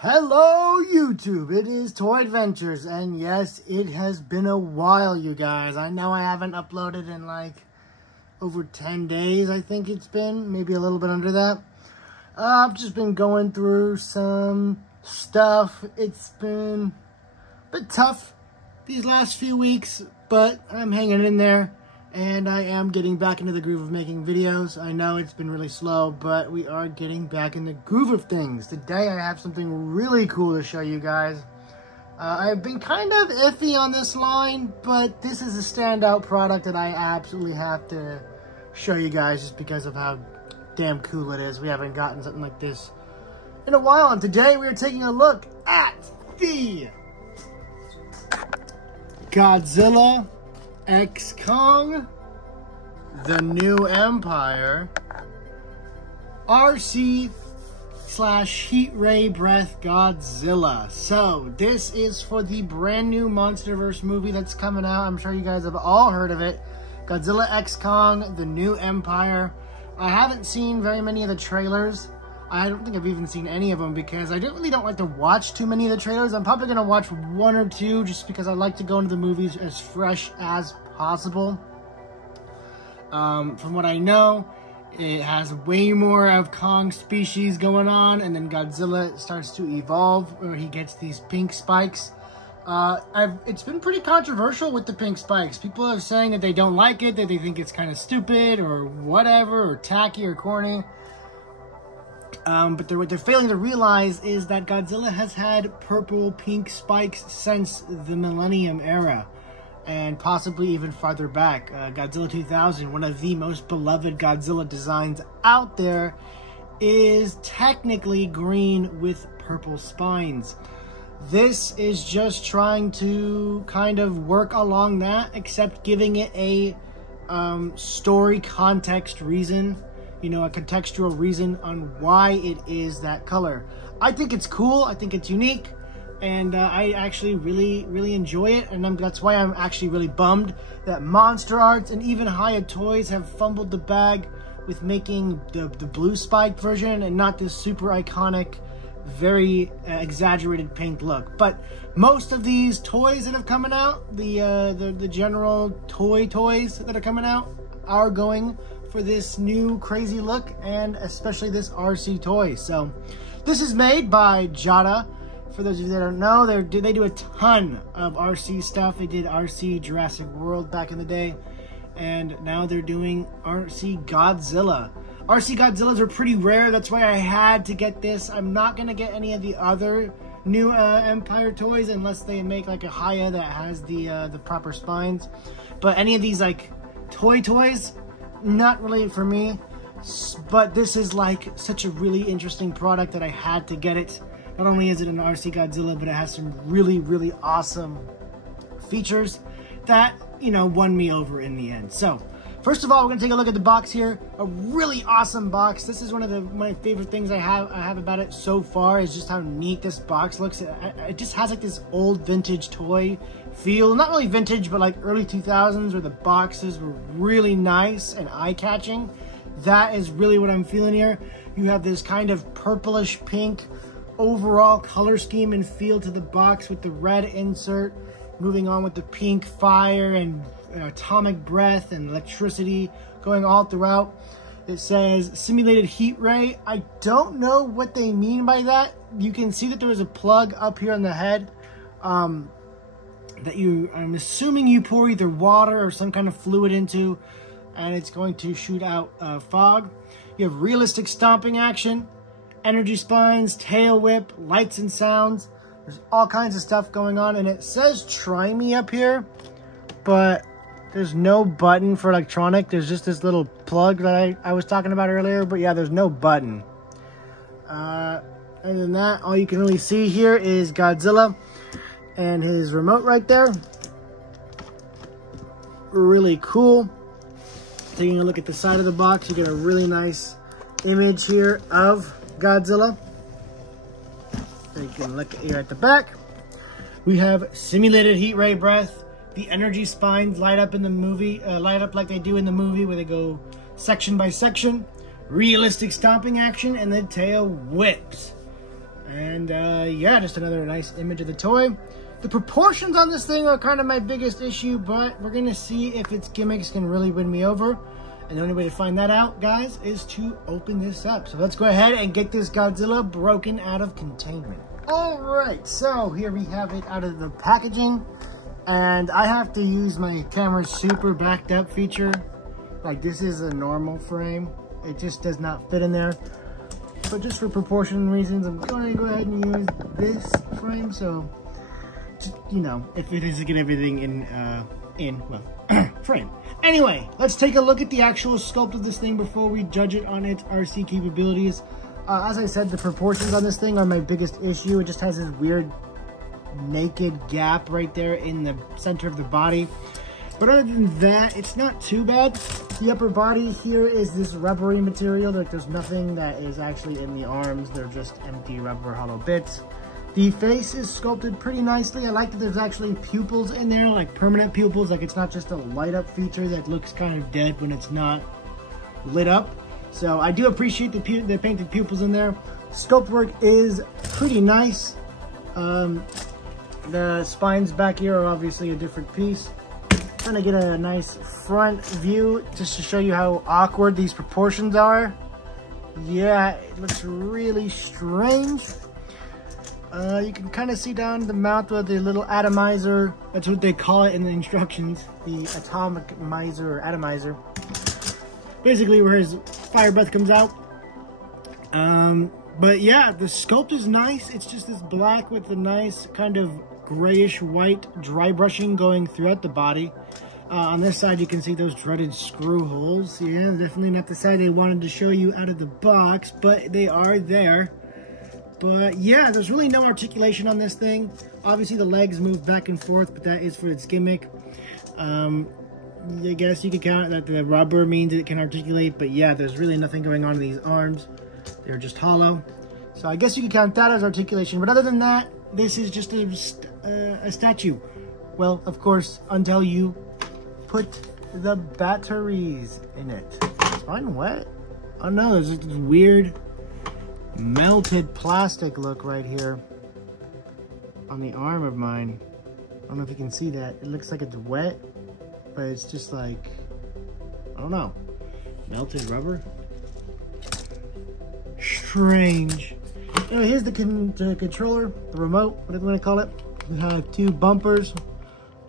Hello YouTube, it is Toy Adventures, and yes, it has been a while, you guys. I know I haven't uploaded in like over 10 days, I think it's been, maybe a little bit under that. I've just been going through some stuff. It's been a bit tough these last few weeks, but I'm hanging in there, and I am getting back into the groove of making videos. I know it's been really slow, but we are getting back in the groove of things. Today I have something really cool to show you guys. I've been kind of iffy on this line, but this is a standout product that I absolutely have to show you guys just because of how damn cool it is. We haven't gotten something like this in a while, and today we are taking a look at the Godzilla X Kong, the New Empire, RC/Heat Ray Breath Godzilla. So this is for the brand new MonsterVerse movie that's coming out. I'm sure you guys have all heard of it. Godzilla X Kong, the New Empire. I haven't seen very many of the trailers. I don't think I've even seen any of them because I don't like to watch too many of the trailers. I'm probably going to watch one or two just because I like to go into the movies as fresh as possible. From what I know, it has way more of Kong species going on, and then Godzilla starts to evolve where he gets these pink spikes. It's been pretty controversial with the pink spikes. People are saying that they don't like it, that they think it's kind of stupid or whatever, or tacky or corny. But what they're failing to realize is that Godzilla has had purple, pink spikes since the Millennium era, and possibly even farther back. Godzilla 2000, one of the most beloved Godzilla designs out there, is technically green with purple spines. This is just trying to kind of work along that, except giving it a story context reason. You know, a contextual reason on why it is that color. I think it's cool. I think it's unique. And I actually really enjoy it. And that's why I'm actually really bummed that Monster Arts and even Hiya Toys have fumbled the bag with making the blue spike version and not this super iconic, very exaggerated pink look. But most of these toys that have coming out, the general toys that are coming out, are going for this new crazy look, and especially this RC toy. So this is made by Jada. For those of you that don't know, they do a ton of RC stuff. They did RC Jurassic World back in the day, and now they're doing RC Godzilla. RC Godzillas are pretty rare. That's why I had to get this. I'm not gonna get any of the other new Empire toys unless they make like a Hiya that has the proper spines. But any of these like toys, not really for me. But this is like such a really interesting product that I had to get it. Not only is it an RC Godzilla, but it has some really awesome features that, you know, won me over in the end. So first of all, we're gonna take a look at the box here. A really awesome box. This is one of my favorite things I have about it so far, is just how neat this box looks. It just has like this old vintage toy feel. Not really vintage, but like early 2000s, where the boxes were really nice and eye-catching. That is really what I'm feeling here. You have this kind of purplish pink overall color scheme and feel to the box with the red insert, moving on with the pink fire and atomic breath and electricity going all throughout. It says simulated heat ray. I don't know what they mean by that. You can see that there is a plug up here on the head that I'm assuming you pour either water or some kind of fluid into, and it's going to shoot out fog. You have realistic stomping action, energy spines, tail whip, lights and sounds. There's all kinds of stuff going on, and it says try me up here, but there's no button for electronic. There's just this little plug that I was talking about earlier, but yeah, there's no button. Other than that, all you can really see here is Godzilla and his remote right there. Really cool. Taking a look at the side of the box, you get a really nice image here of Godzilla. You can look here at the back. We have simulated heat ray breath. The energy spines light up in the movie, light up like they do in the movie, where they go section by section. Realistic stomping action, and the tail whips. And yeah, just another nice image of the toy. The proportions on this thing are kind of my biggest issue, but we're gonna see if its gimmicks can really win me over. And the only way to find that out, guys, is to open this up. So let's go ahead and get this Godzilla broken out of containment. All right, so here we have it out of the packaging. And I have to use my camera's super backed up feature. Like, this is a normal frame. It just does not fit in there. But just for proportion reasons, I'm going to go ahead and use this frame. So, just, you know, if it is get everything in frame. Anyway, let's take a look at the actual sculpt of this thing before we judge it on its RC capabilities. As I said, the proportions on this thing are my biggest issue. It just has this weird naked gap right there in the center of the body. But other than that, it's not too bad. The upper body here is this rubbery material. Like, there's nothing that is actually in the arms. They're just empty rubber hollow bits. The face is sculpted pretty nicely. I like that there's actually pupils in there, like permanent pupils. Like, it's not just a light up feature that looks kind of dead when it's not lit up. So I do appreciate the painted pupils in there. Sculpt work is pretty nice. The spines back here are obviously a different piece. Trying to get a nice front view just to show you how awkward these proportions are. Yeah, it looks really strange. You can kind of see down the mouth with the little atomizer. That's what they call it in the instructions. The atomizer or atomizer. Basically where his fire breath comes out. But yeah, the sculpt is nice. It's just this black with a nice kind of grayish white dry brushing going throughout the body. On this side, you can see those dreaded screw holes. Yeah, definitely not the side they wanted to show you out of the box, but they are there. But yeah, there's really no articulation on this thing. Obviously, the legs move back and forth, but that is for its gimmick. I guess you could count that the rubber means it can articulate, but yeah, there's really nothing going on in these arms. They're just hollow. So I guess you could count that as articulation. But other than that, this is just a statue. Well, of course, until you put the batteries in it. It's fine wet. Oh no, there's this weird melted plastic look right here on the arm of mine. I don't know if you can see that. It looks like it's wet, but it's just like, I don't know, melted rubber. Strange. Anyway, here's the controller, the remote, whatever you want to call it. We have two bumpers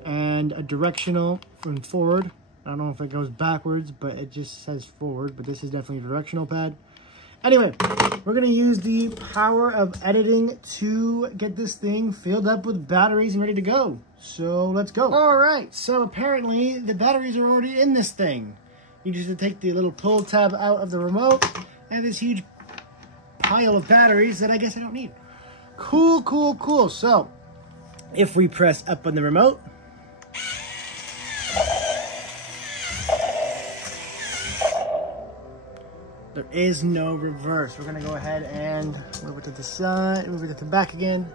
and a directional from forward. I don't know if it goes backwards, but it just says forward, but this is definitely a directional pad. Anyway, we're going to use the power of editing to get this thing filled up with batteries and ready to go. So let's go. All right, so apparently the batteries are already in this thing. You just have to take the little pull tab out of the remote and this huge pile of batteries that I guess I don't need. Cool, cool, cool. So if we press up on the remote, there is no reverse. We're gonna go ahead and move it to the side, move it to the back again.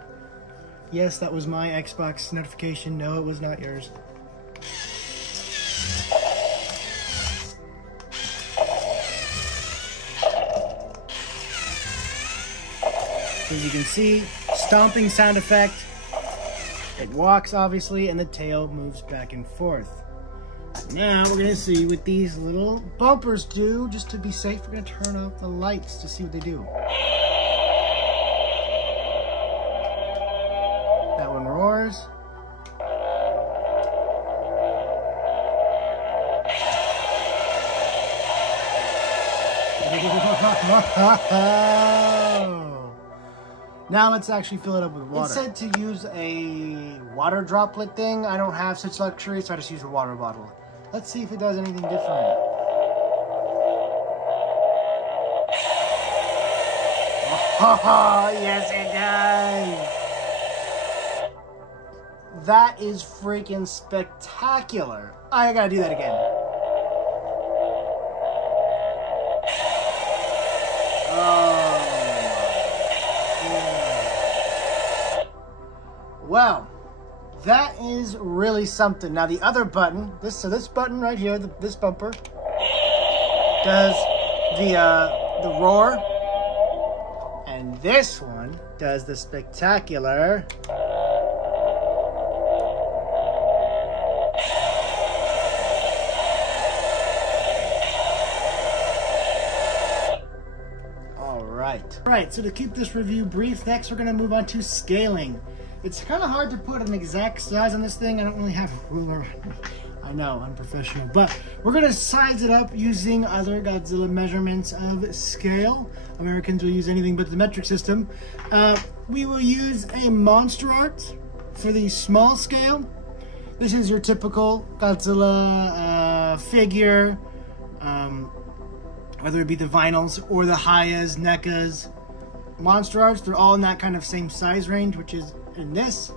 Yes, that was my Xbox notification. No, it was not yours. As you can see, stomping sound effect. It walks, obviously, and the tail moves back and forth. Now we're gonna see what these little bumpers do. Just to be safe, we're gonna turn off the lights to see what they do. That one roars. Now let's actually fill it up with water. It said to use a water droplet thing. I don't have such luxury, so I just use a water bottle. Let's see if it does anything different. Oh, yes it does. That is freaking spectacular. I gotta do that again. Wow, that is really something. Now the other button, this button right here, this bumper, does the roar, and And this one does the spectacular Alright, so to keep this review brief, next we're going to move on to scaling. It's kind of hard to put an exact size on this thing. I don't really have a ruler. I know, unprofessional. But we're going to size it up using other Godzilla measurements of scale. Americans will use anything but the metric system. We will use a Monster Art for the small scale. This is your typical Godzilla figure. Whether it be the vinyls or the Hayas, NECAs, Monster Arts, they're all in that kind of same size range, which is in this.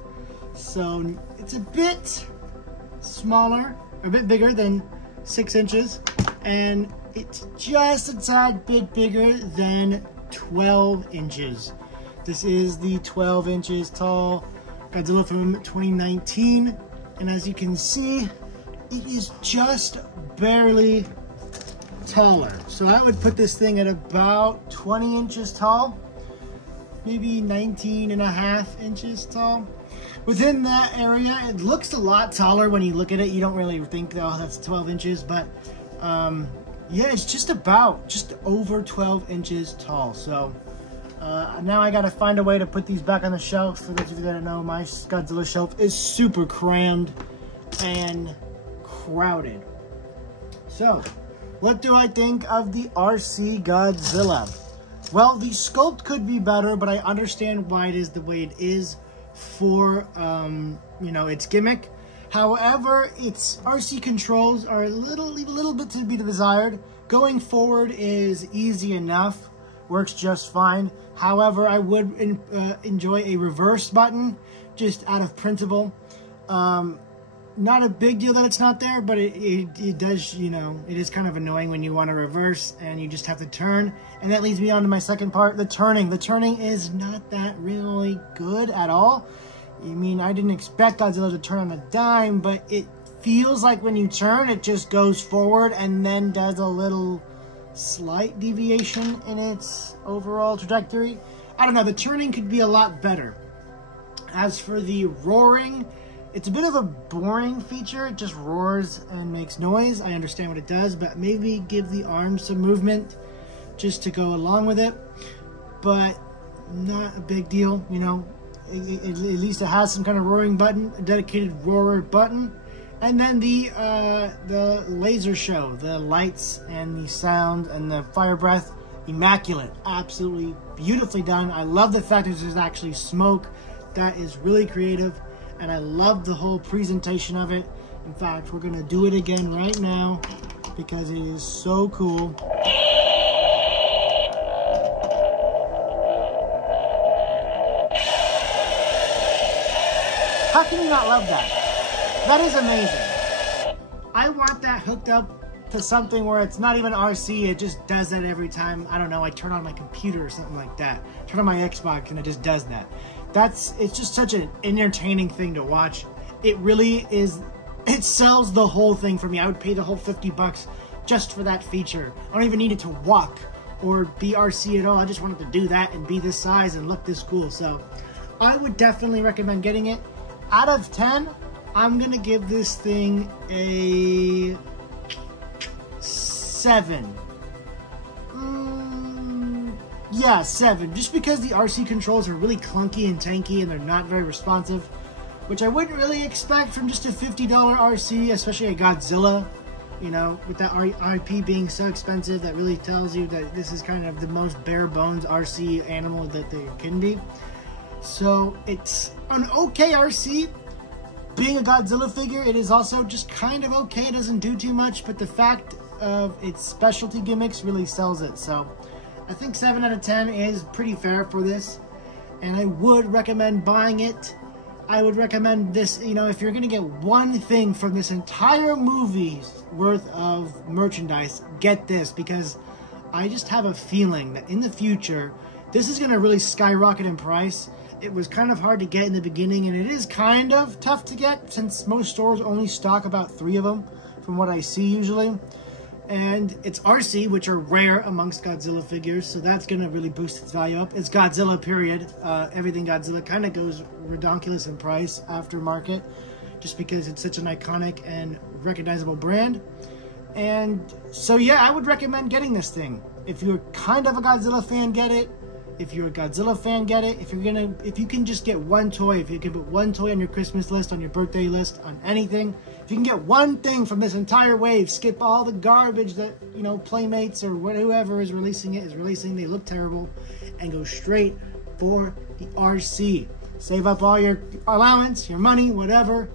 So it's a bit smaller, a bit bigger than 6 inches, and it's just a tad bit bigger than 12 inches. This is the 12 inches tall Godzilla from 2019, and as you can see, it is just barely taller. So I would put this thing at about 20 inches tall, maybe 19.5 inches tall. Within that area, it looks a lot taller when you look at it. You don't really think, oh, that's 12 inches, but yeah, it's just over 12 inches tall. So now I gotta find a way to put these back on the shelf. For those of you that don't know, my Godzilla shelf is super crammed and crowded. So what do I think of the RC Godzilla? Well, the sculpt could be better, but I understand why it is the way it is for, you know, its gimmick. However, its RC controls are leave a little bit to be desired. Going forward is easy enough, works just fine. However, I would enjoy a reverse button, just out of principle. Not a big deal that it's not there, but it does, you know, it is kind of annoying when you want to reverse and you just have to turn. And that leads me on to my second part, the turning. The turning is not that really good at all. I mean, I didn't expect Godzilla to turn on a dime, but it feels like when you turn, it just goes forward and then does a little slight deviation in its overall trajectory. I don't know, the turning could be a lot better. As for the roaring, it's a bit of a boring feature. It just roars and makes noise. I understand what it does, but maybe give the arms some movement just to go along with it. But not a big deal, you know. At least it has some kind of roaring button, a dedicated roarer button. And then the laser show, the lights and the sound and the fire breath, immaculate. Absolutely beautifully done. I love the fact that there's actually smoke. That is really creative. And I love the whole presentation of it. In fact, we're gonna do it again right now because it is so cool. How can you not love that? That is amazing. I want that hooked up to something where it's not even RC, it just does that every time, I don't know, I turn on my computer or something like that. Turn on my Xbox and it just does that. It's just such an entertaining thing to watch. It really is, it sells the whole thing for me. I would pay the whole 50 bucks just for that feature. I don't even need it to walk or be RC at all. I just wanted to do that and be this size and look this cool. So I would definitely recommend getting it. Out of 10, I'm gonna give this thing a 7. Yeah, 7. Just because the RC controls are really clunky and tanky and they're not very responsive, which I wouldn't really expect from just a $50 RC, especially a Godzilla. You know, with that IP being so expensive, that really tells you that this is kind of the most bare bones RC animal that there can be. So it's an okay RC. Being a Godzilla figure, it is also just kind of okay. It doesn't do too much, but the fact of its specialty gimmicks really sells it. So I think 7 out of 10 is pretty fair for this, and I would recommend buying it. I would recommend this, you know, if you're gonna get one thing from this entire movie's worth of merchandise, get this, because I just have a feeling that in the future, this is gonna really skyrocket in price. It was kind of hard to get in the beginning, and it is kind of tough to get since most stores only stock about 3 of them from what I see usually. And it's RC, which are rare amongst Godzilla figures, so that's going to really boost its value up. It's Godzilla, period. Everything Godzilla kind of goes redonkulous in price aftermarket, just because it's such an iconic and recognizable brand. And so, yeah, I would recommend getting this thing. If you're kind of a Godzilla fan, get it. If you're a Godzilla fan, get it. If you can just get one toy, if you can put one toy on your Christmas list, on your birthday list, on anything, if you can get one thing from this entire wave, skip all the garbage that, you know, Playmates or whoever is releasing it is releasing, they look terrible, and go straight for the RC. Save up all your allowance, your money, whatever.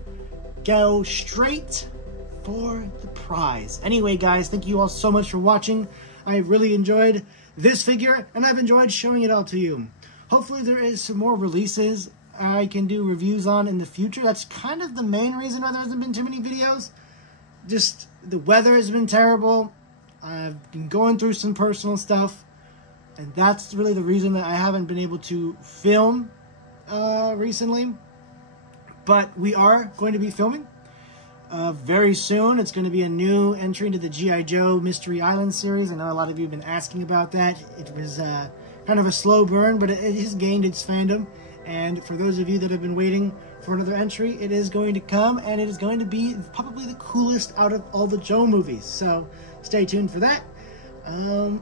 Go straight for the prize. Anyway, guys, thank you all so much for watching. I really enjoyed this figure, and I've enjoyed showing it all to you. Hopefully there is some more releases I can do reviews on in the future. That's kind of the main reason why there hasn't been too many videos. Just the weather has been terrible. I've been going through some personal stuff, and that's really the reason that I haven't been able to film recently. But we are going to be filming very soon. It's going to be a new entry into the G.I. Joe Mystery Island series. I know a lot of you have been asking about that. It was kind of a slow burn, but it has gained its fandom. And for those of you that have been waiting for another entry, it is going to come, and it is going to be probably the coolest out of all the Joe movies. So stay tuned for that. And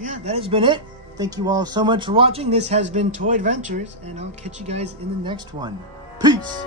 yeah, that has been it. Thank you all so much for watching. This has been Toy Adventures, and I'll catch you guys in the next one. Peace!